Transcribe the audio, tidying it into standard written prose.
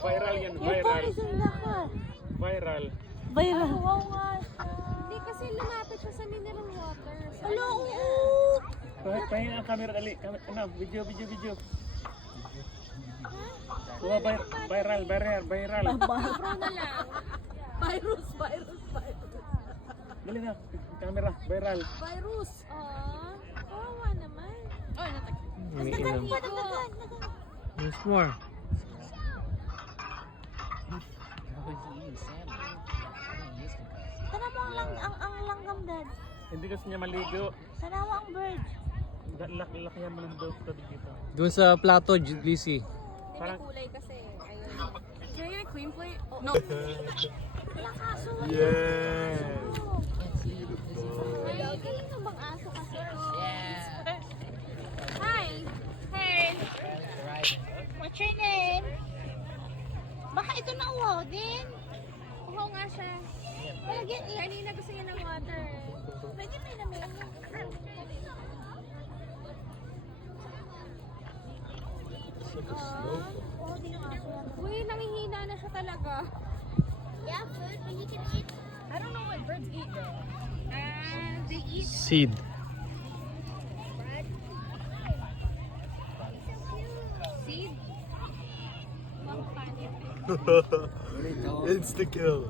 Viral yan, Your phone viral. is in the car. Viral. Viral. Wow nga siya. Hindi kasi lumapit siya sa mineral water. So, Hello, ayun yan. oo. Pahingin ang camera, dali. Ano, video. Viral. Pro na lang. Virus. Dali na, camera, viral. Virus. Kawawa naman. Oh, natak. Dagan. There's more. Sana mo ang langgam, Dad. Hindi kasi niya maligo. Sana mo ang bird. Lakihan mo ng dog dito. Doon sa plato, Lizzie. Hindi may Parang- kulay kasi. Ayun. Can I get a clean plate? Oh, no. Walang aso. Yeah. Ay, galing na bang aso kasi? Hi. Hey. What's your name? Baka ito na uhaw din. Uhaw nga siya. Lagyan, Kanina gusto niya ng water. pwede may namin. Oh, di yung aso yan. Uy, nangihina na siya talaga. Yeah, food, but you can eat. I don't know what birds eat though. They eat Seed. seed. Insta kill.